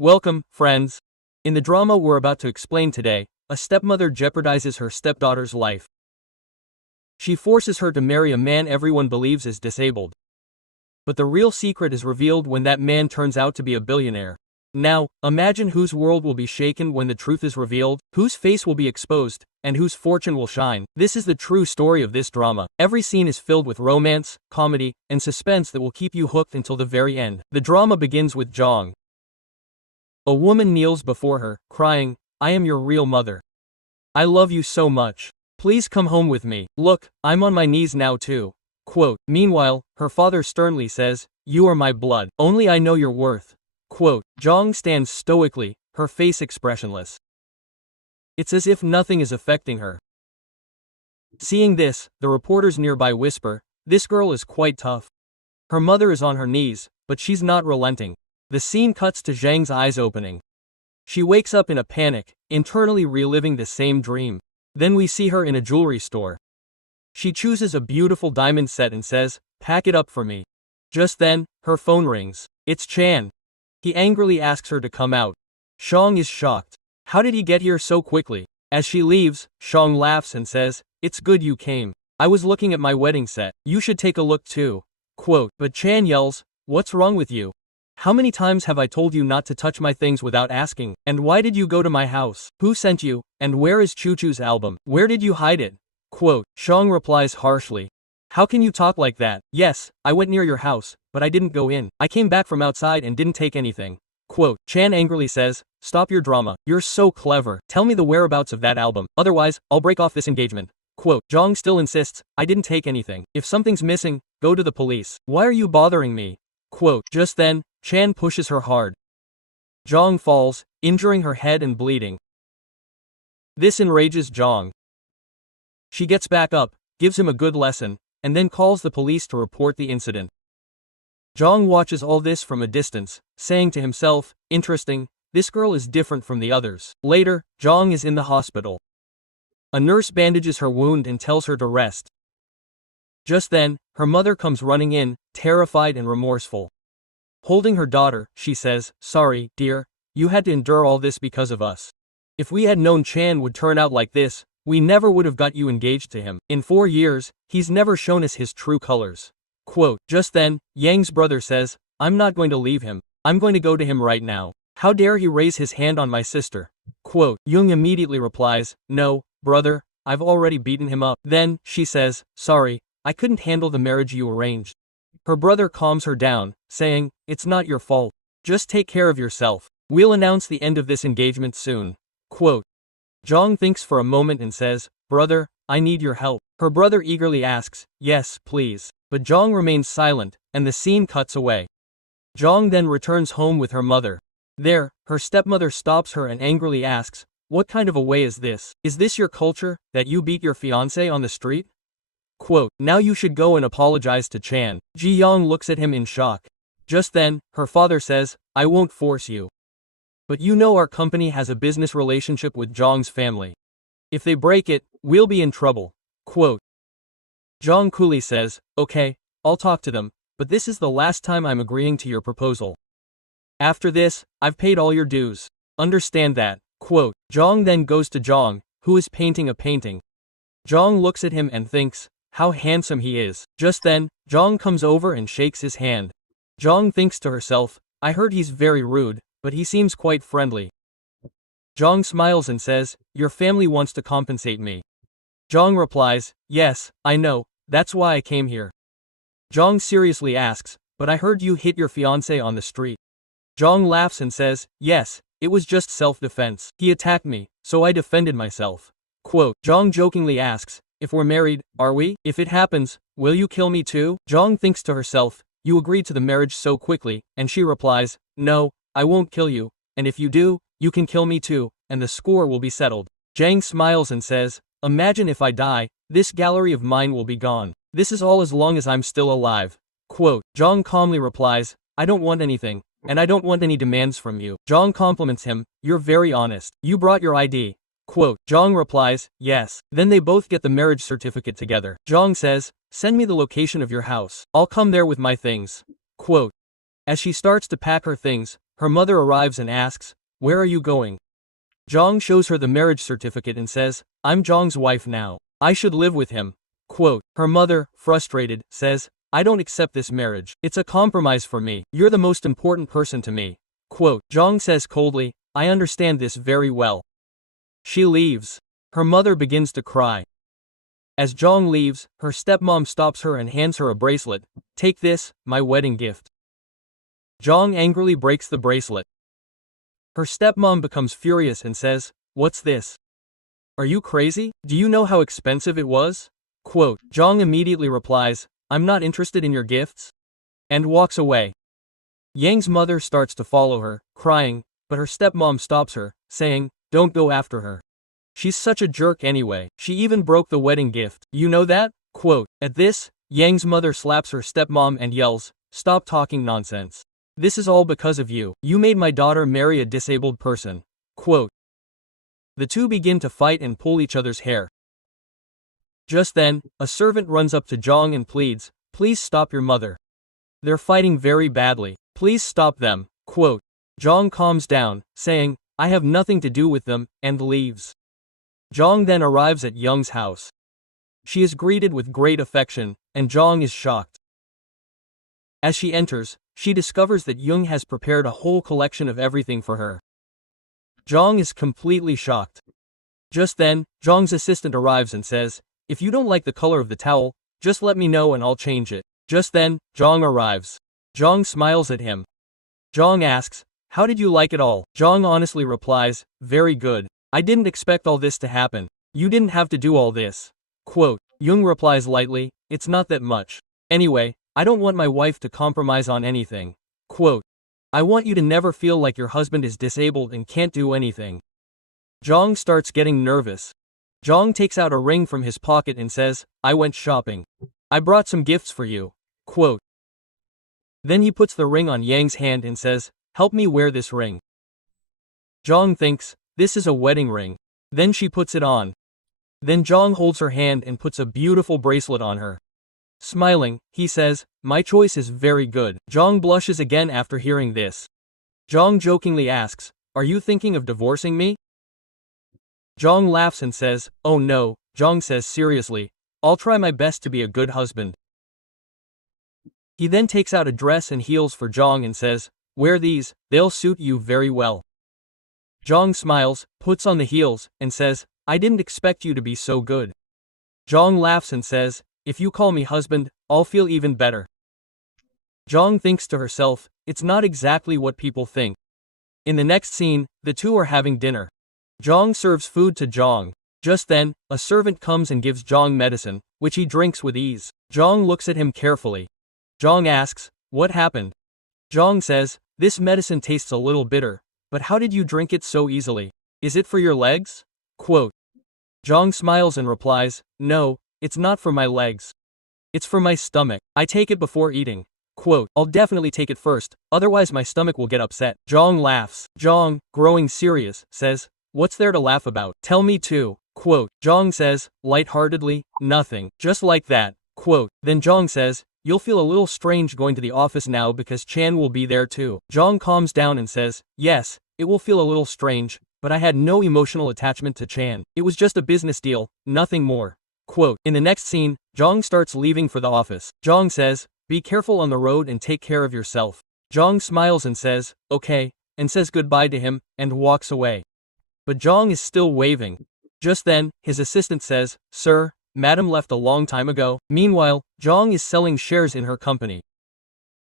Welcome, friends. In the drama we're about to explain today, a stepmother jeopardizes her stepdaughter's life. She forces her to marry a man everyone believes is disabled. But the real secret is revealed when that man turns out to be a billionaire. Now, imagine whose world will be shaken when the truth is revealed, whose face will be exposed, and whose fortune will shine. This is the true story of this drama. Every scene is filled with romance, comedy, and suspense that will keep you hooked until the very end. The drama begins with Jong. A woman kneels before her, crying, "I am your real mother. I love you so much. Please come home with me. Look, I'm on my knees now too." Quote. Meanwhile, her father sternly says, "You are my blood. Only I know your worth." Quote. Jong stands stoically, her face expressionless. It's as if nothing is affecting her. Seeing this, the reporters nearby whisper, "This girl is quite tough." Her mother is on her knees, but she's not relenting. The scene cuts to Zhang's eyes opening. She wakes up in a panic, internally reliving the same dream. Then we see her in a jewelry store. She chooses a beautiful diamond set and says, "Pack it up for me." Just then, her phone rings. It's Chan. He angrily asks her to come out. Zhang is shocked. How did he get here so quickly? As she leaves, Zhang laughs and says, "It's good you came. I was looking at my wedding set. You should take a look too." Quote. But Chan yells, "What's wrong with you? How many times have I told you not to touch my things without asking? And why did you go to my house? Who sent you? And where is Chuchu's album? Where did you hide it?" Quote. Zhang replies harshly, "How can you talk like that? Yes, I went near your house, but I didn't go in. I came back from outside and didn't take anything." Quote. Chan angrily says, "Stop your drama. You're so clever. Tell me the whereabouts of that album. Otherwise, I'll break off this engagement." Quote. Zhang still insists, "I didn't take anything. If something's missing, go to the police. Why are you bothering me?" Quote. Just then, Chan pushes her hard. Zhang falls, injuring her head and bleeding. This enrages Zhang. She gets back up, gives him a good lesson, and then calls the police to report the incident. Zhang watches all this from a distance, saying to himself, "Interesting, this girl is different from the others." Later, Zhang is in the hospital. A nurse bandages her wound and tells her to rest. Just then, her mother comes running in, terrified and remorseful. Holding her daughter, she says, "Sorry, dear, you had to endure all this because of us. If we had known Chan would turn out like this, we never would have got you engaged to him. In 4 years, he's never shown us his true colors." Quote. Just then, Yang's brother says, "I'm not going to leave him. I'm going to go to him right now. How dare he raise his hand on my sister?" Quote. Yung immediately replies, "No, brother, I've already beaten him up." Then, she says, "Sorry, I couldn't handle the marriage you arranged." Her brother calms her down, saying, "It's not your fault. Just take care of yourself. We'll announce the end of this engagement soon." Quote. Zhang thinks for a moment and says, "Brother, I need your help." Her brother eagerly asks, "Yes, please." But Zhang remains silent, and the scene cuts away. Zhang then returns home with her mother. There, her stepmother stops her and angrily asks, "What kind of a way is this? Is this your culture, that you beat your fiancé on the street?" Quote. Now you should go and apologize to Chan. Ji Yang looks at him in shock. Just then, her father says, "I won't force you. But you know our company has a business relationship with Zhang's family. If they break it, we'll be in trouble." Quote. Zhang coolly says, "Okay, I'll talk to them, but this is the last time I'm agreeing to your proposal. After this, I've paid all your dues. Understand that." Quote. Zhang then goes to Zhang, who is painting a painting. Zhang looks at him and thinks, how handsome he is. Just then, Zhang comes over and shakes his hand. Zhang thinks to herself, "I heard he's very rude, but he seems quite friendly." Zhang smiles and says, "Your family wants to compensate me." Zhang replies, "Yes, I know, that's why I came here." Zhang seriously asks, "But I heard you hit your fiancé on the street." Zhang laughs and says, "Yes, it was just self-defense. He attacked me, so I defended myself." Quote. Zhang jokingly asks, "If we're married, are we? If it happens, will you kill me too?" Zhang thinks to herself, "You agreed to the marriage so quickly," and she replies, "No, I won't kill you, and if you do, you can kill me too, and the score will be settled." Zhang smiles and says, "Imagine if I die, this gallery of mine will be gone. This is all as long as I'm still alive." Quote. Zhang calmly replies, "I don't want anything, and I don't want any demands from you." Zhang compliments him, "You're very honest. You brought your ID." Quote. Zhang replies, "Yes." Then they both get the marriage certificate together. Zhang says, "Send me the location of your house. I'll come there with my things." Quote. As she starts to pack her things, her mother arrives and asks, "Where are you going?" Jong shows her the marriage certificate and says, "I'm Jong's wife now. I should live with him." Quote, her mother, frustrated, says, "I don't accept this marriage. It's a compromise for me. You're the most important person to me." Quote, Jong says coldly, "I understand this very well." She leaves. Her mother begins to cry. As Jong leaves, her stepmom stops her and hands her a bracelet. "Take this, my wedding gift." Jong angrily breaks the bracelet. Her stepmom becomes furious and says, "What's this? Are you crazy? Do you know how expensive it was?" Quote, Jong immediately replies, "I'm not interested in your gifts," and walks away. Yang's mother starts to follow her, crying, but her stepmom stops her, saying, "Don't go after her. She's such a jerk anyway. She even broke the wedding gift. You know that?" Quote, at this, Yang's mother slaps her stepmom and yells, "Stop talking nonsense. This is all because of you. You made my daughter marry a disabled person." Quote. The two begin to fight and pull each other's hair. Just then, a servant runs up to Jong and pleads, "Please stop your mother. They're fighting very badly. Please stop them." Quote. Jong calms down, saying, "I have nothing to do with them," and leaves. Jong then arrives at Young's house. She is greeted with great affection, and Jong is shocked. As she enters, she discovers that Young has prepared a whole collection of everything for her. Jong is completely shocked. Just then, Jong's assistant arrives and says, "If you don't like the color of the towel, just let me know and I'll change it." Just then, Jong arrives. Jong smiles at him. Jong asks, "How did you like it all?" Jong honestly replies, "Very good. I didn't expect all this to happen. You didn't have to do all this." Quote, Young replies lightly, "It's not that much. Anyway, I don't want my wife to compromise on anything." Quote, "I want you to never feel like your husband is disabled and can't do anything." Jong starts getting nervous. Jong takes out a ring from his pocket and says, "I went shopping. I brought some gifts for you." Quote. Then he puts the ring on Yang's hand and says, "Help me wear this ring." Jong thinks, this is a wedding ring. Then she puts it on. Then Jong holds her hand and puts a beautiful bracelet on her. Smiling, he says, "My choice is very good." Jong blushes again after hearing this. Jong jokingly asks, "Are you thinking of divorcing me?" Jong laughs and says, "Oh no." Jong says seriously, "I'll try my best to be a good husband." He then takes out a dress and heels for Jong and says, "Wear these, they'll suit you very well." Jong smiles, puts on the heels, and says, "I didn't expect you to be so good." Jong laughs and says, "If you call me husband, I'll feel even better." Jong thinks to herself, it's not exactly what people think. In the next scene, the two are having dinner. Jong serves food to Jong. Just then, a servant comes and gives Jong medicine, which he drinks with ease. Jong looks at him carefully. Jong asks, "What happened?" Jong says, "This medicine tastes a little bitter, but how did you drink it so easily? Is it for your legs?" Quote. Jong smiles and replies, "No, it's not for my legs. It's for my stomach. I take it before eating." Quote, "I'll definitely take it first, otherwise my stomach will get upset." Jong laughs. Jong, growing serious, says, "What's there to laugh about? Tell me too." Quote, Jong says, lightheartedly, "Nothing. Just like that." Quote, then Jong says, "You'll feel a little strange going to the office now because Chan will be there too." Jong calms down and says, "Yes, it will feel a little strange, but I had no emotional attachment to Chan. It was just a business deal, nothing more." Quote, in the next scene, Jong starts leaving for the office. Jong says, "Be careful on the road and take care of yourself." Jong smiles and says, "Okay," and says goodbye to him, and walks away. But Jong is still waving. Just then, his assistant says, "Sir, Madam left a long time ago." Meanwhile, Jong is selling shares in her company.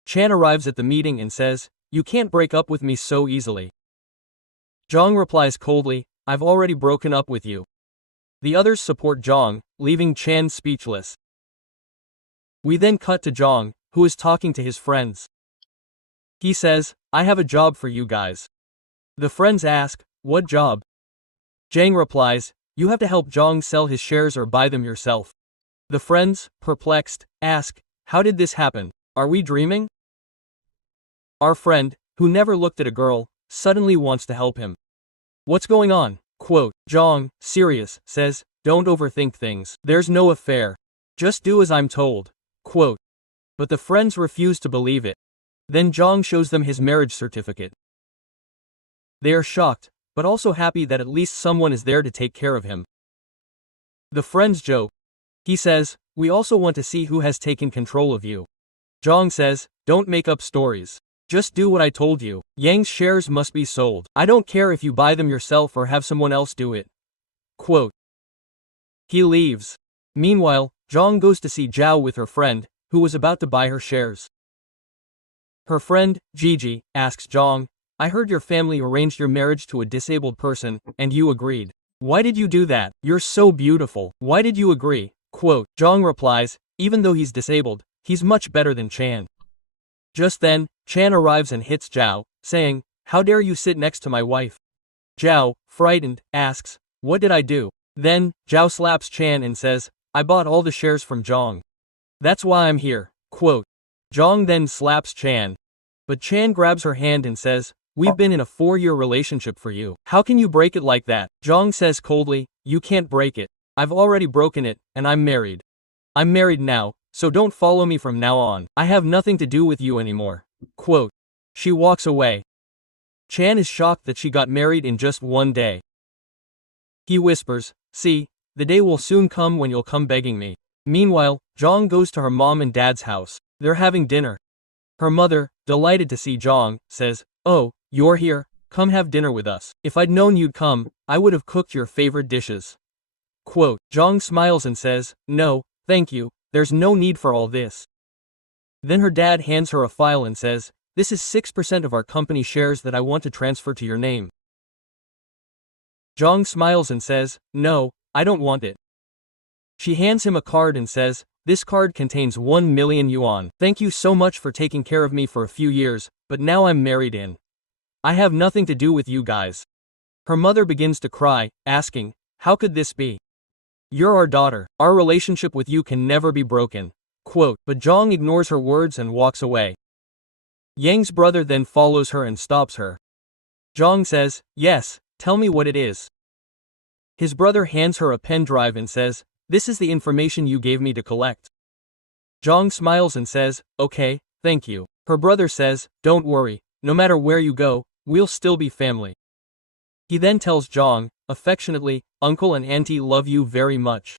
Chan arrives at the meeting and says, "You can't break up with me so easily." Jong replies coldly, "I've already broken up with you." The others support Jong, leaving Chan speechless. We then cut to Jong, who is talking to his friends. He says, "I have a job for you guys." The friends ask, "What job?" Jang replies, "You have to help Jong sell his shares or buy them yourself." The friends, perplexed, ask, "How did this happen? Are we dreaming?" Our friend, who never looked at a girl, suddenly wants to help him. "What's going on?" Quote, Jong, serious, says, "Don't overthink things. There's no affair. Just do as I'm told." Quote. But the friends refuse to believe it. Then Jong shows them his marriage certificate. They are shocked, but also happy that at least someone is there to take care of him. The friends joke. He says, "We also want to see who has taken control of you." Jong says, "Don't make up stories. Just do what I told you. Yang's shares must be sold. I don't care if you buy them yourself or have someone else do it." Quote. He leaves. Meanwhile, Jong goes to see Zhao with her friend, who was about to buy her shares. Her friend, Gigi, asks Jong, "I heard your family arranged your marriage to a disabled person, and you agreed. Why did you do that? You're so beautiful. Why did you agree?" Quote. Jong replies, "Even though he's disabled, he's much better than Chan." Just then, Chan arrives and hits Zhao, saying, "How dare you sit next to my wife?" Zhao, frightened, asks, "What did I do?" Then, Zhao slaps Chan and says, "I bought all the shares from Jong. That's why I'm here." Quote. Jong then slaps Chan. But Chan grabs her hand and says, "We've been in a 4-year relationship for you. How can you break it like that?" Jong says coldly, "You can't break it. I've already broken it, and I'm married. I'm married now, so don't follow me from now on. I have nothing to do with you anymore." Quote. She walks away. Chan is shocked that she got married in just one day. He whispers, "See, the day will soon come when you'll come begging me." Meanwhile, Jong goes to her mom and dad's house. They're having dinner. Her mother, delighted to see Jong, says, "Oh, you're here, come have dinner with us. If I'd known you'd come, I would have cooked your favorite dishes." Quote. Jong smiles and says, "No, thank you, there's no need for all this." Then her dad hands her a file and says, "This is 6% of our company shares that I want to transfer to your name." Jong smiles and says, "No, I don't want it." She hands him a card and says, "This card contains 1 million yuan. Thank you so much for taking care of me for a few years, but now I'm married in. I have nothing to do with you guys." Her mother begins to cry, asking, "How could this be? You're our daughter. Our relationship with you can never be broken." Quote. But Jong ignores her words and walks away. Yang's brother then follows her and stops her. Jong says, "Yes, tell me what it is." His brother hands her a pen drive and says, "This is the information you gave me to collect." Jong smiles and says, "Okay, thank you." Her brother says, "Don't worry, no matter where you go, we'll still be family." He then tells Jong, affectionately, "Uncle and Auntie love you very much."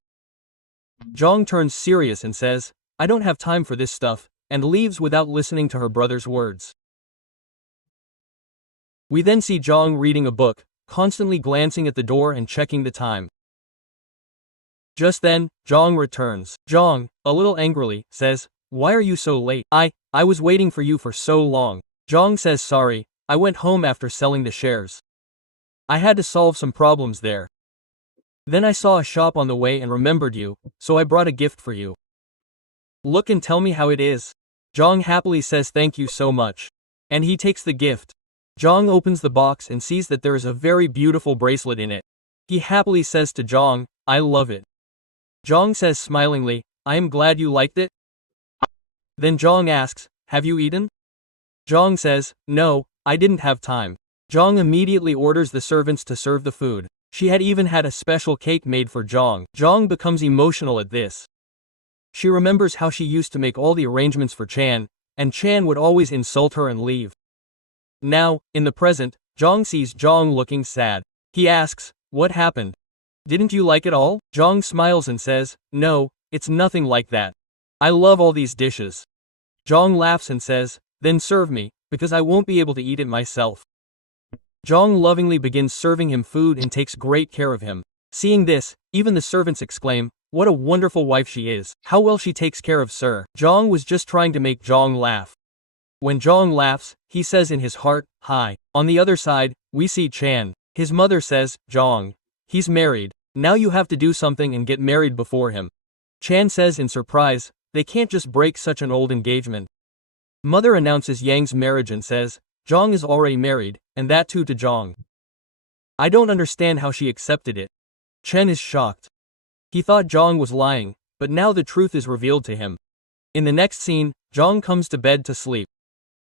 Jong turns serious and says, "I don't have time for this stuff," and leaves without listening to her brother's words. We then see Jong reading a book, constantly glancing at the door and checking the time. Just then, Jong returns. Jong, a little angrily, says, "Why are you so late? I was waiting for you for so long." Jong says, "Sorry, I went home after selling the shares. I had to solve some problems there. Then I saw a shop on the way and remembered you, so I brought a gift for you. Look and tell me how it is." Jong happily says thank you so much. And he takes the gift. Jong opens the box and sees that there is a very beautiful bracelet in it. He happily says to Jong, "I love it." Jong says smilingly, "I am glad you liked it." Then Jong asks, "Have you eaten?" Jong says, "No, I didn't have time." Jong immediately orders the servants to serve the food. She had even had a special cake made for Jong. Jong becomes emotional at this. She remembers how she used to make all the arrangements for Chan, and Chan would always insult her and leave. Now, in the present, Jong sees Jong looking sad. He asks, "What happened? Didn't you like it all?" Jong smiles and says, "No, it's nothing like that. I love all these dishes." Jong laughs and says, "Then serve me, because I won't be able to eat it myself." Jong lovingly begins serving him food and takes great care of him. Seeing this, even the servants exclaim, "What a wonderful wife she is. How well she takes care of Sir." Jong was just trying to make Jong laugh. When Jong laughs, he says in his heart, "Hi." On the other side, we see Chan. His mother says, "Jong, he's married. Now you have to do something and get married before him." Chan says in surprise, they can't just break such an old engagement. Mother announces Yang's marriage and says, Jong is already married, and that too to Jong. I don't understand how she accepted it. Chen is shocked. He thought Jong was lying, but now the truth is revealed to him. In the next scene, Jong comes to bed to sleep.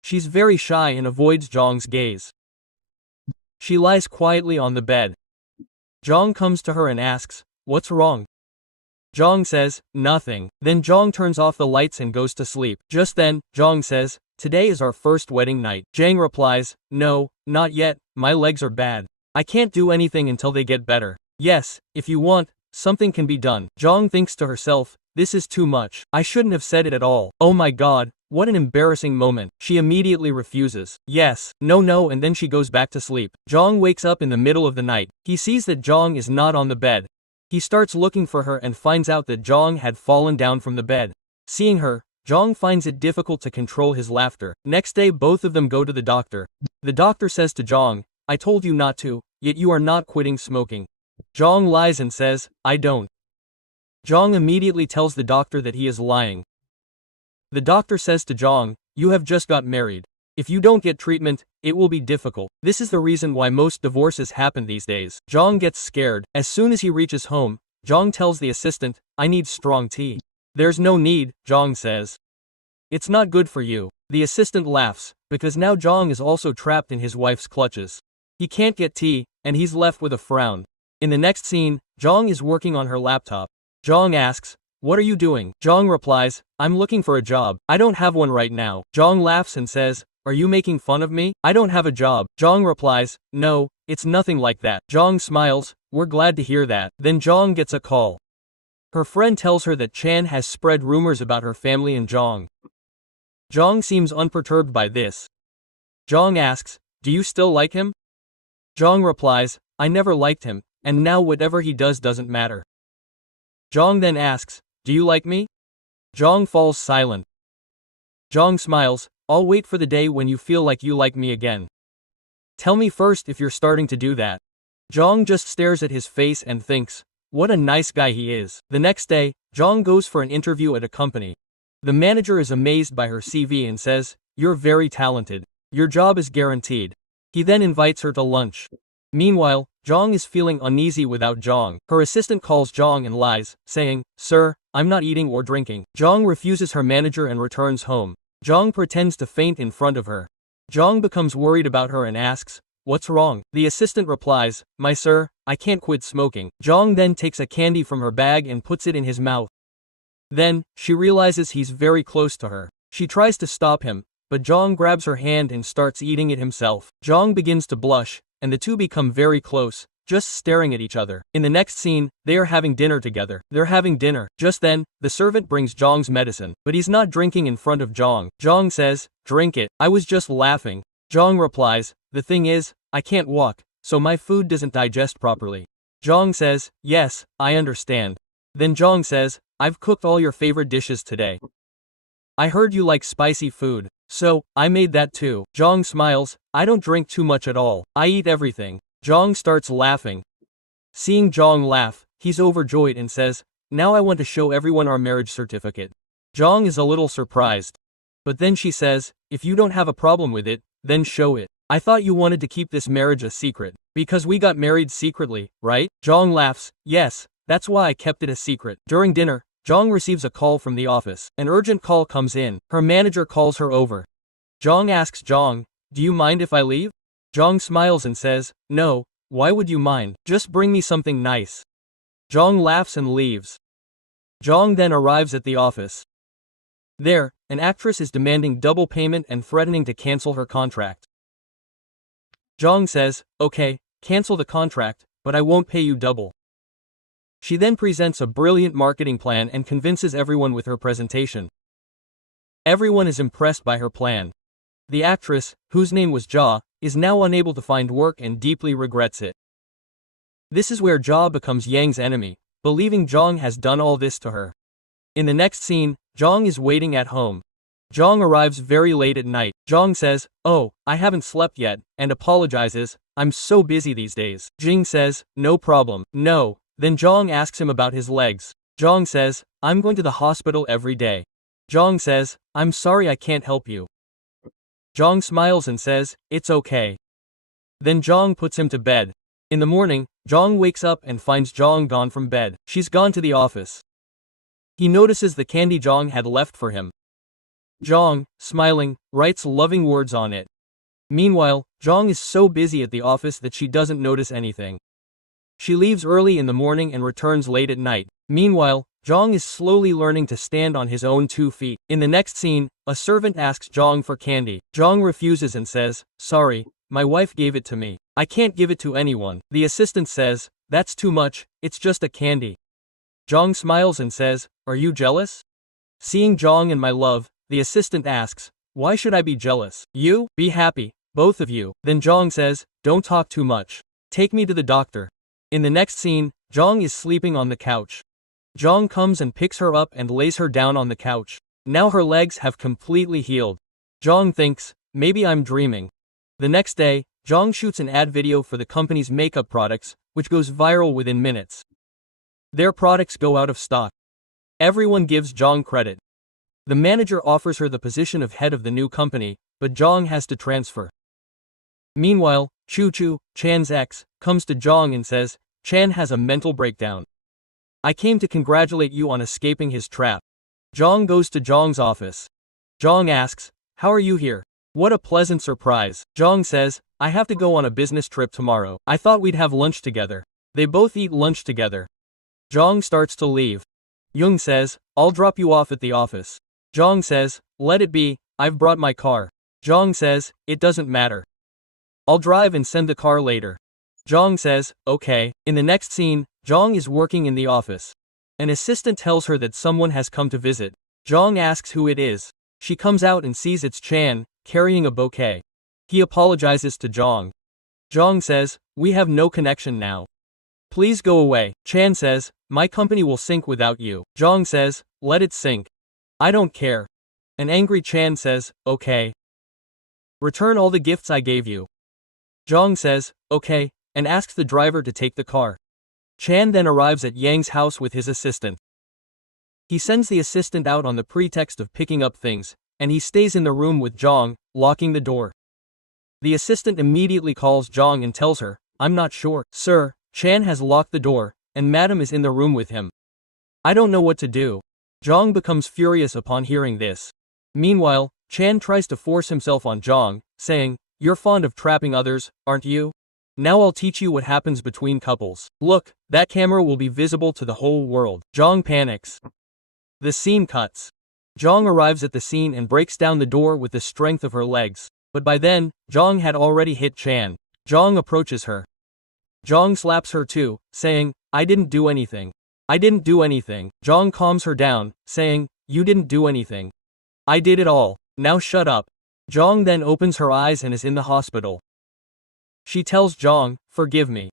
She's very shy and avoids Jong's gaze. She lies quietly on the bed. Jong comes to her and asks, "What's wrong?" Jong says, "Nothing." Then Jong turns off the lights and goes to sleep. Just then, Jong says, today is our first wedding night. Jang replies, no, not yet, my legs are bad. I can't do anything until they get better. Yes, if you want, something can be done. Jang thinks to herself, this is too much. I shouldn't have said it at all. Oh my god, what an embarrassing moment. She immediately refuses. Yes, no, and then she goes back to sleep. Jang wakes up in the middle of the night. He sees that Jang is not on the bed. He starts looking for her and finds out that Jang had fallen down from the bed. Seeing her, Jang finds it difficult to control his laughter. Next day both of them go to the doctor. The doctor says to Jang, I told you not to, yet you are not quitting smoking. Jang lies and says, I don't. Jang immediately tells the doctor that he is lying. The doctor says to Jang, you have just got married. If you don't get treatment, it will be difficult. This is the reason why most divorces happen these days. Jang gets scared. As soon as he reaches home, Jang tells the assistant, I need strong tea. There's no need, Jang says. It's not good for you. The assistant laughs, because now Jang is also trapped in his wife's clutches. He can't get tea, and he's left with a frown. In the next scene, Jang is working on her laptop. Jang asks, what are you doing? Jang replies, I'm looking for a job. I don't have one right now. Jang laughs and says, are you making fun of me? I don't have a job. Jang replies, no, it's nothing like that. Jang smiles, we're glad to hear that. Then Jang gets a call. Her friend tells her that Chan has spread rumors about her family and Jang. Jang seems unperturbed by this. Jang asks, do you still like him? Jang replies, I never liked him, and now whatever he does doesn't matter. Jang then asks, do you like me? Jang falls silent. Jang smiles, I'll wait for the day when you feel like you like me again. Tell me first if you're starting to do that. Jang just stares at his face and thinks, what a nice guy he is. The next day, Jang goes for an interview at a company. The manager is amazed by her CV and says, you're very talented. Your job is guaranteed. He then invites her to lunch. Meanwhile, Jang is feeling uneasy without Jang. Her assistant calls Jang and lies, saying, sir, I'm not eating or drinking. Jang refuses her manager and returns home. Jang pretends to faint in front of her. Jang becomes worried about her and asks, what's wrong? The assistant replies, my sir, I can't quit smoking. Jang then takes a candy from her bag and puts it in his mouth. Then, she realizes he's very close to her. She tries to stop him, but Jang grabs her hand and starts eating it himself. Jang begins to blush, and the two become very close, just staring at each other. In the next scene, they are having dinner together. They're having dinner. Just then, the servant brings Jang's medicine, but he's not drinking in front of Jang. Jang says, drink it. I was just laughing. Jang replies, the thing is, I can't walk, so my food doesn't digest properly. Jang says, yes, I understand. Then Jang says, I've cooked all your favorite dishes today. I heard you like spicy food, so I made that too. Jang smiles, I don't drink too much at all. I eat everything. Jang starts laughing. Seeing Jang laugh, he's overjoyed and says, now I want to show everyone our marriage certificate. Jang is a little surprised. But then she says, if you don't have a problem with it, then show it. I thought you wanted to keep this marriage a secret. Because we got married secretly, right? Jang laughs, yes, that's why I kept it a secret. During dinner, Jang receives a call from the office. An urgent call comes in. Her manager calls her over. Jang asks Jang, do you mind if I leave? Jang smiles and says, no, why would you mind? Just bring me something nice. Jang laughs and leaves. Jang then arrives at the office. There, an actress is demanding double payment and threatening to cancel her contract. Jang says, okay, cancel the contract, but I won't pay you double. She then presents a brilliant marketing plan and convinces everyone with her presentation. Everyone is impressed by her plan. The actress, whose name was Ja, is now unable to find work and deeply regrets it. This is where Ja becomes Yang's enemy, believing Jang has done all this to her. In the next scene, Jang is waiting at home. Jang arrives very late at night. Jang says, oh, I haven't slept yet, and apologizes, I'm so busy these days. Jing says, no problem. No. Then Jang asks him about his legs. Jang says, I'm going to the hospital every day. Jang says, I'm sorry I can't help you. Jang smiles and says, it's okay. Then Jang puts him to bed. In the morning, Jang wakes up and finds Jang gone from bed. She's gone to the office. He notices the candy Jang had left for him. Jang, smiling, writes loving words on it. Meanwhile, Jang is so busy at the office that she doesn't notice anything. She leaves early in the morning and returns late at night. Meanwhile, Jong is slowly learning to stand on his own 2 feet. In the next scene, a servant asks Jong for candy. Jong refuses and says, "Sorry, my wife gave it to me. I can't give it to anyone." The assistant says, "That's too much, it's just a candy." Jong smiles and says, "Are you jealous?" Seeing Jong and my love, the assistant asks, "Why should I be jealous? You, be happy, both of you." Then Jong says, "Don't talk too much. Take me to the doctor." In the next scene, Jong is sleeping on the couch. Jong comes and picks her up and lays her down on the couch. Now her legs have completely healed. Jong thinks, maybe I'm dreaming. The next day, Jong shoots an ad video for the company's makeup products, which goes viral within minutes. Their products go out of stock. Everyone gives Jong credit. The manager offers her the position of head of the new company, but Jong has to transfer. Meanwhile, Chu, Chan's ex, comes to Jong and says, Chan has a mental breakdown. I came to congratulate you on escaping his trap. Jong goes to Jong's office. Jong asks, "How are you here?" "What a pleasant surprise." Jong says, "I have to go on a business trip tomorrow. I thought we'd have lunch together." They both eat lunch together. Jong starts to leave. Young says, "I'll drop you off at the office." Jong says, "Let it be, I've brought my car." Jong says, "It doesn't matter. I'll drive and send the car later." Jong says, "Okay." In the next scene, Jong is working in the office. An assistant tells her that someone has come to visit. Jong asks who it is. She comes out and sees it's Chan, carrying a bouquet. He apologizes to Jong. Jong says, "We have no connection now. Please go away." Chan says, "My company will sink without you." Jong says, "Let it sink. I don't care." An angry Chan says, "Okay. Return all the gifts I gave you." Jong says, "Okay," and asks the driver to take the car. Chan then arrives at Yang's house with his assistant. He sends the assistant out on the pretext of picking up things, and he stays in the room with Jong, locking the door. The assistant immediately calls Jong and tells her, "I'm not sure, sir, Chan has locked the door, and Madam is in the room with him. I don't know what to do." Jong becomes furious upon hearing this. Meanwhile, Chan tries to force himself on Jong, saying, "You're fond of trapping others, aren't you? Now I'll teach you what happens between couples. Look, that camera will be visible to the whole world." Jong panics. The scene cuts. Jong arrives at the scene and breaks down the door with the strength of her legs. But by then, Jong had already hit Chan. Jong approaches her. Jong slaps her too, saying, "I didn't do anything. I didn't do anything." Jong calms her down, saying, "You didn't do anything. I did it all. Now shut up." Jong then opens her eyes and is in the hospital. She tells Jong, "Forgive me.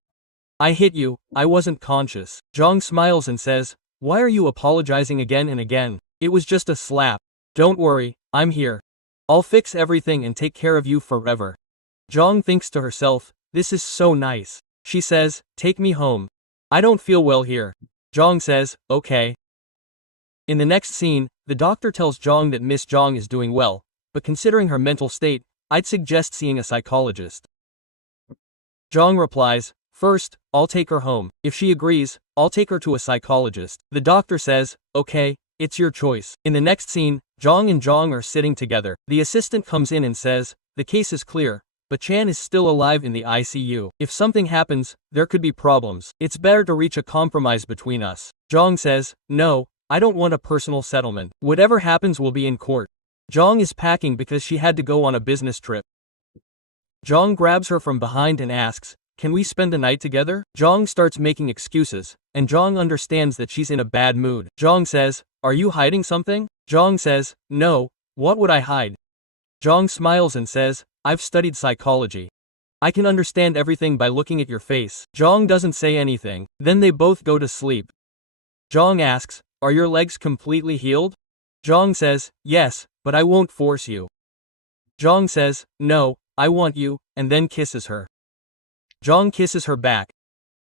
I hit you, I wasn't conscious." Jong smiles and says, "Why are you apologizing again and again? It was just a slap. Don't worry, I'm here. I'll fix everything and take care of you forever." Jong thinks to herself, "This is so nice." She says, "Take me home. I don't feel well here." Jong says, "Okay." In the next scene, the doctor tells Jong that Miss Jong is doing well, but considering her mental state, I'd suggest seeing a psychologist. Jong replies, "First, I'll take her home. If she agrees, I'll take her to a psychologist." The doctor says, "Okay, it's your choice." In the next scene, Jong and Jong are sitting together. The assistant comes in and says, "The case is clear, but Chan is still alive in the ICU. If something happens, there could be problems. It's better to reach a compromise between us." Jong says, "No, I don't want a personal settlement. Whatever happens will be in court." Jong is packing because she had to go on a business trip. Jong grabs her from behind and asks, "Can we spend the night together?" Jong starts making excuses, and Jong understands that she's in a bad mood. Jong says, "Are you hiding something?" Jong says, "No, what would I hide?" Jong smiles and says, "I've studied psychology. I can understand everything by looking at your face." Jong doesn't say anything. Then they both go to sleep. Jong asks, "Are your legs completely healed?" Jong says, "Yes, but I won't force you." Jong says, "No, I want you," and then kisses her. Jong kisses her back.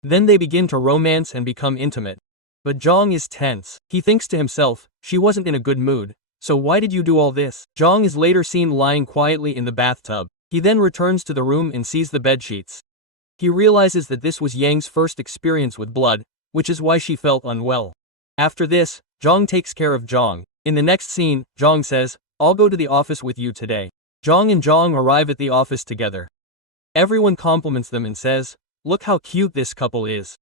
Then they begin to romance and become intimate. But Jong is tense. He thinks to himself, she wasn't in a good mood, so why did you do all this? Jong is later seen lying quietly in the bathtub. He then returns to the room and sees the bedsheets. He realizes that this was Yang's first experience with blood, which is why she felt unwell. After this, Jong takes care of Jong. In the next scene, Jong says, "I'll go to the office with you today." Jong and Jong arrive at the office together. Everyone compliments them and says, "Look how cute this couple is."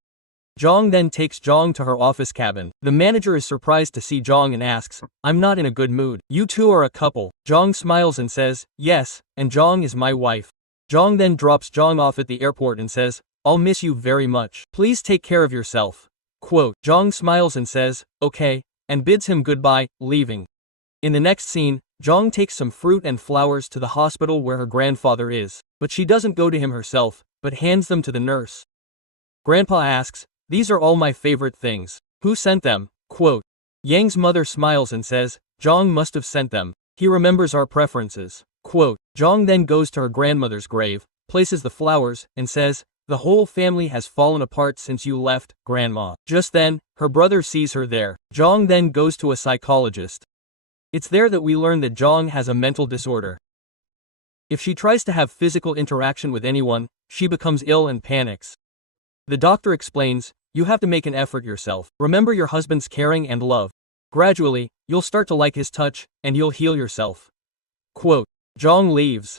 Zhang then takes Zhang to her office cabin. The manager is surprised to see Zhang and asks, "I'm not in a good mood. You two are a couple." Zhang smiles and says, "Yes, and Zhang is my wife." Zhang then drops Zhang off at the airport and says, "I'll miss you very much. Please take care of yourself." Quote, Zhang smiles and says, "Okay," and bids him goodbye, leaving. In the next scene, Zhang takes some fruit and flowers to the hospital where her grandfather is, but she doesn't go to him herself, but hands them to the nurse. Grandpa asks, "These are all my favorite things. Who sent them?" Quote, Yang's mother smiles and says, "Zhang must have sent them. He remembers our preferences." Quote, Zhang then goes to her grandmother's grave, places the flowers, and says, "The whole family has fallen apart since you left, Grandma." Just then, her brother sees her there. Zhang then goes to a psychologist. It's there that we learn that Zhang has a mental disorder. If she tries to have physical interaction with anyone, she becomes ill and panics. The doctor explains, "You have to make an effort yourself. Remember your husband's caring and love. Gradually, you'll start to like his touch, and you'll heal yourself." Quote, Zhang leaves.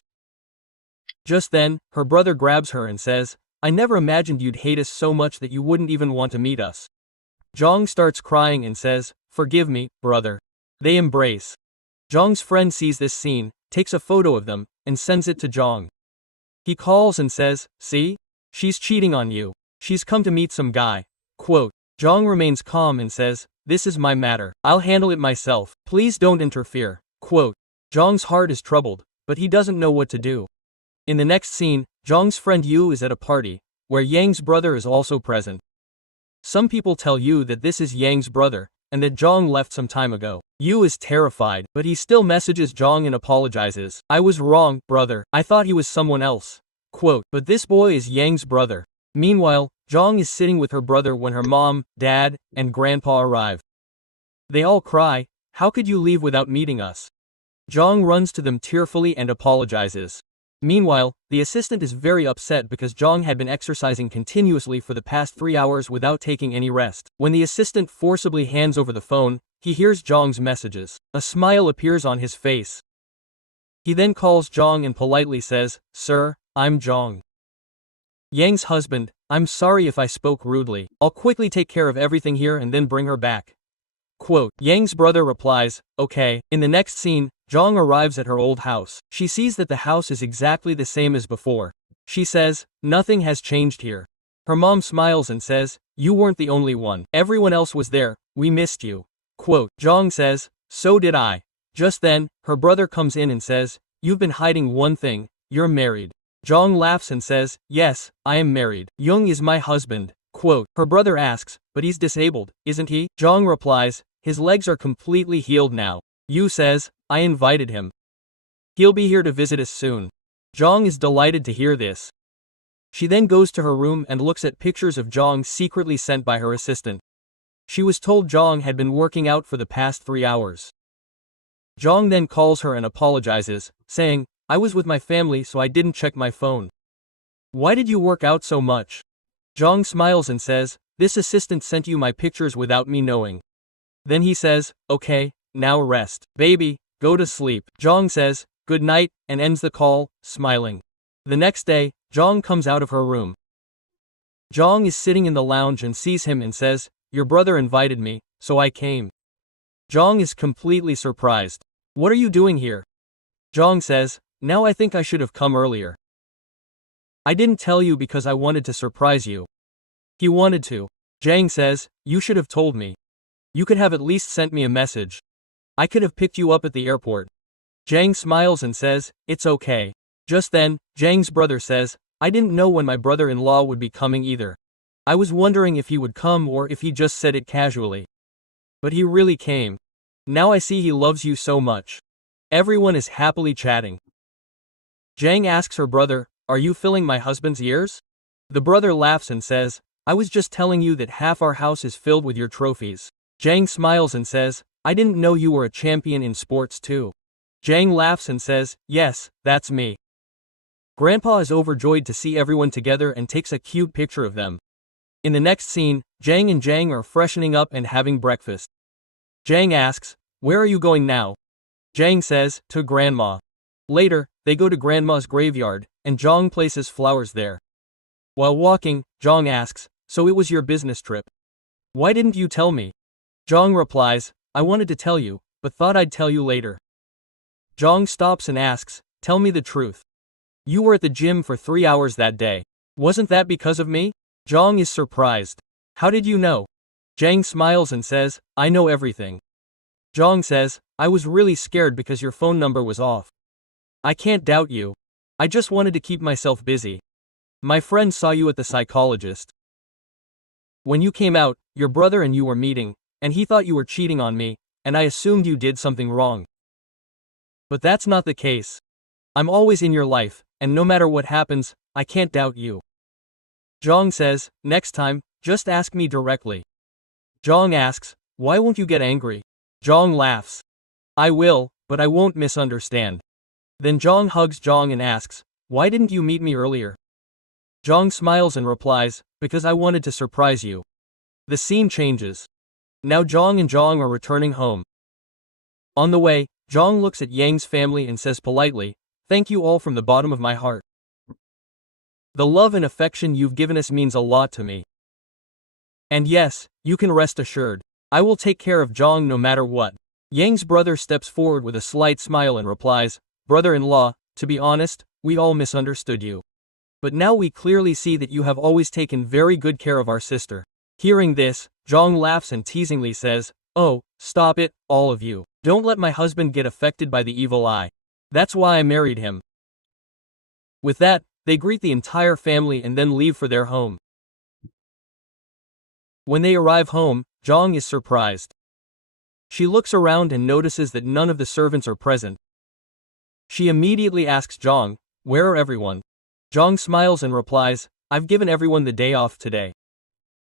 Just then, her brother grabs her and says, "I never imagined you'd hate us so much that you wouldn't even want to meet us." Zhang starts crying and says, "Forgive me, brother." They embrace. Zhang's friend sees this scene, takes a photo of them, and sends it to Zhang. He calls and says, "See? She's cheating on you. She's come to meet some guy." Quote, Zhang remains calm and says, "This is my matter. I'll handle it myself. Please don't interfere." Quote, Zhang's heart is troubled, but he doesn't know what to do. In the next scene, Zhang's friend Yu is at a party, where Yang's brother is also present. Some people tell Yu that this is Yang's brother, and that Zhang left some time ago. Yu is terrified, but he still messages Zhang and apologizes. "I was wrong, brother. I thought he was someone else." Quote, but this boy is Yang's brother. Meanwhile, Zhang is sitting with her brother when her mom, dad, and grandpa arrive. They all cry, "How could you leave without meeting us?" Zhang runs to them tearfully and apologizes. Meanwhile, the assistant is very upset because Zhang had been exercising continuously for the past 3 hours without taking any rest. When the assistant forcibly hands over the phone, he hears Zhang's messages. A smile appears on his face. He then calls Zhang and politely says, "Sir, I'm Zhang. Yang's husband. I'm sorry if I spoke rudely. I'll quickly take care of everything here and then bring her back." Quote, Yang's brother replies, "Okay." In the next scene, Zhang arrives at her old house. She sees that the house is exactly the same as before. She says, "Nothing has changed here." Her mom smiles and says, "You weren't the only one. Everyone else was there. We missed you." Quote, Zhang says, "So did I." Just then, her brother comes in and says, "You've been hiding one thing. You're married." Zhang laughs and says, "Yes, I am married. Young is my husband." Quote, her brother asks, "But he's disabled, isn't he?" Zhang replies, "His legs are completely healed now." Yu says, "I invited him. He'll be here to visit us soon." Zhang is delighted to hear this. She then goes to her room and looks at pictures of Zhang secretly sent by her assistant. She was told Zhang had been working out for the past 3 hours. Zhang then calls her and apologizes, saying, "I was with my family so I didn't check my phone." "Why did you work out so much?" Zhang smiles and says, "This assistant sent you my pictures without me knowing." Then he says, "Okay, now rest. Baby, go to sleep." Zhang says, "Good night," and ends the call, smiling. The next day, Zhang comes out of her room. Zhang is sitting in the lounge and sees him and says, "Your brother invited me, so I came." Zhang is completely surprised. "What are you doing here?" Zhang says, "Now I think I should have come earlier. I didn't tell you because I wanted to surprise you." He wanted to. Zhang says, "You should have told me. You could have at least sent me a message. I could have picked you up at the airport." Zhang smiles and says, "It's okay." Just then, Zhang's brother says, "I didn't know when my brother-in-law would be coming either. I was wondering if he would come or if he just said it casually. But he really came. Now I see he loves you so much." Everyone is happily chatting. Zhang asks her brother, "Are you filling my husband's ears?" The brother laughs and says, "I was just telling you that half our house is filled with your trophies." Zhang smiles and says, "I didn't know you were a champion in sports too." Zhang laughs and says, "Yes, that's me." Grandpa is overjoyed to see everyone together and takes a cute picture of them. In the next scene, Zhang and Zhang are freshening up and having breakfast. Zhang asks, "Where are you going now?" Zhang says, "To Grandma." Later, they go to Grandma's graveyard, and Zhang places flowers there. While walking, Zhang asks, so it was your business trip. Why didn't you tell me? Zhang replies, I wanted to tell you, but thought I'd tell you later. Zhang stops and asks, tell me the truth. You were at the gym for 3 hours that day. Wasn't that because of me? Zhang is surprised. How did you know? Zhang smiles and says, I know everything. Zhang says, I was really scared because your phone number was off. I can't doubt you. I just wanted to keep myself busy. My friend saw you at the psychologist. When you came out, your brother and you were meeting, and he thought you were cheating on me, and I assumed you did something wrong. But that's not the case. I'm always in your life, and no matter what happens, I can't doubt you. Zhang says, next time, just ask me directly. Zhang asks, why won't you get angry? Zhang laughs. I will, but I won't misunderstand. Then Zhang hugs Zhang and asks, why didn't you meet me earlier? Zhang smiles and replies, because I wanted to surprise you. The scene changes. Now Zhang and Zhang are returning home. On the way, Zhang looks at Yang's family and says politely, thank you all from the bottom of my heart. The love and affection you've given us means a lot to me. And yes, you can rest assured. I will take care of Zhang no matter what. Yang's brother steps forward with a slight smile and replies, brother-in-law, to be honest, we all misunderstood you. But now we clearly see that you have always taken very good care of our sister. Hearing this, Zhang laughs and teasingly says, oh, stop it, all of you. Don't let my husband get affected by the evil eye. That's why I married him. With that, they greet the entire family and then leave for their home. When they arrive home, Zhang is surprised. She looks around and notices that none of the servants are present. She immediately asks Zhang, where are everyone? Zhang smiles and replies, I've given everyone the day off today.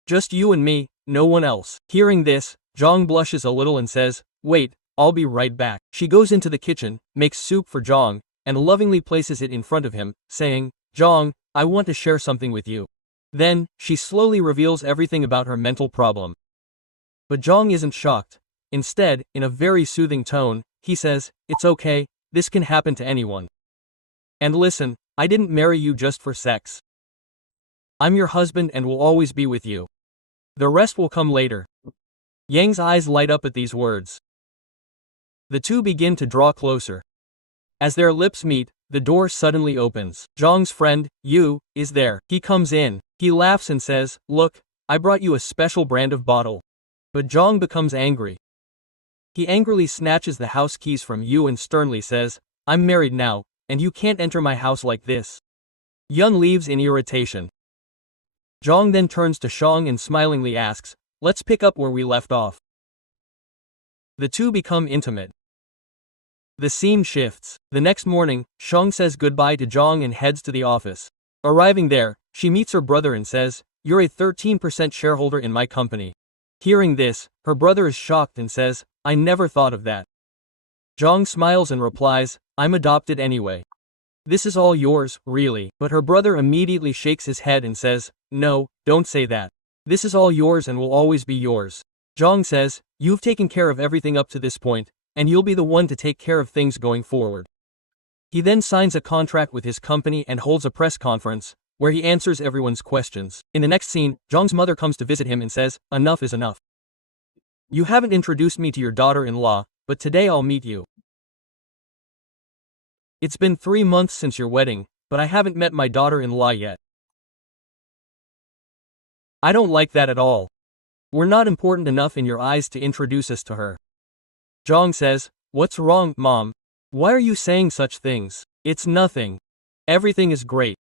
Just you and me, no one else. Hearing this, Zhang blushes a little and says, wait, I'll be right back. She goes into the kitchen, makes soup for Zhang, and lovingly places it in front of him, saying, Zhang, I want to share something with you. Then, she slowly reveals everything about her mental problem. But Zhang isn't shocked. Instead, in a very soothing tone, he says, it's okay, this can happen to anyone. And listen, I didn't marry you just for sex. I'm your husband and will always be with you. The rest will come later. Yang's eyes light up at these words. The two begin to draw closer. As their lips meet, the door suddenly opens. Zhang's friend, Yu, is there. He comes in. He laughs and says, look, I brought you a special brand of bottle. But Zhang becomes angry. He angrily snatches the house keys from Yu and sternly says, I'm married now, and you can't enter my house like this. Yun leaves in irritation. Zhang then turns to Shang and smilingly asks, let's pick up where we left off. The two become intimate. The scene shifts. The next morning, Shang says goodbye to Zhang and heads to the office. Arriving there, she meets her brother and says, you're a 13% shareholder in my company. Hearing this, her brother is shocked and says, I never thought of that. Zhang smiles and replies, I'm adopted anyway. This is all yours, really. But her brother immediately shakes his head and says, no, don't say that. This is all yours and will always be yours. Zhang says, you've taken care of everything up to this point, and you'll be the one to take care of things going forward. He then signs a contract with his company and holds a press conference, where he answers everyone's questions. In the next scene, Zhang's mother comes to visit him and says, enough is enough. You haven't introduced me to your daughter-in-law, but today I'll meet you. It's been 3 months since your wedding, but I haven't met my daughter-in-law yet. I don't like that at all. We're not important enough in your eyes to introduce us to her. Zhang says, what's wrong, Mom? Why are you saying such things? It's nothing. Everything is great.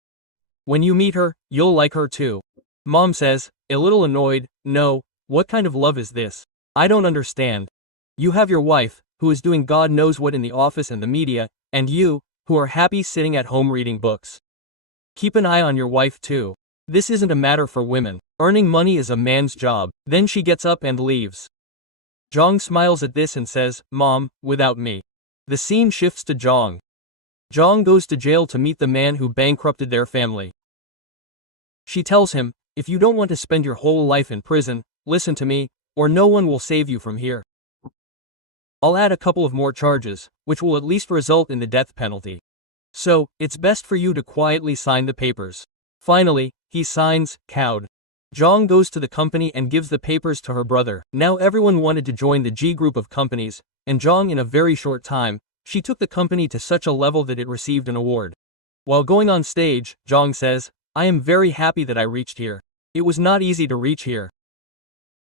When you meet her, you'll like her too. Mom says, a little annoyed, no, what kind of love is this? I don't understand. You have your wife, who is doing God knows what in the office and the media, and you, who are happy sitting at home reading books. Keep an eye on your wife too. This isn't a matter for women. Earning money is a man's job. Then she gets up and leaves. Zhang smiles at this and says, Mom, without me. The scene shifts to Zhang. Zhang goes to jail to meet the man who bankrupted their family. She tells him, if you don't want to spend your whole life in prison, listen to me, or no one will save you from here. I'll add a couple of more charges, which will at least result in the death penalty. So, it's best for you to quietly sign the papers. Finally, he signs, cowed. Zhang goes to the company and gives the papers to her brother. Now everyone wanted to join the G group of companies, and Zhang in a very short time, she took the company to such a level that it received an award. While going on stage, Zhang says, "I am very happy that I reached here. It was not easy to reach here.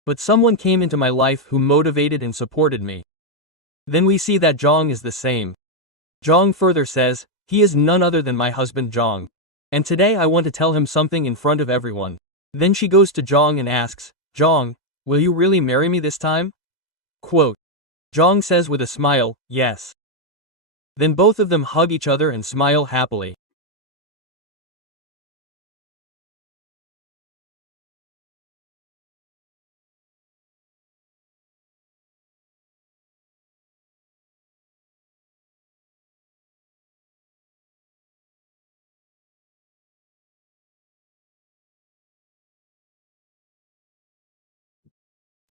But someone came into my life who motivated and supported me." Then we see that Zhang is the same. Zhang further says, "He is none other than my husband Zhang. And today I want to tell him something in front of everyone." Then she goes to Zhang and asks, "Zhang, will you really marry me this time?" Quote. Zhang says with a smile, "Yes." Then both of them hug each other and smile happily.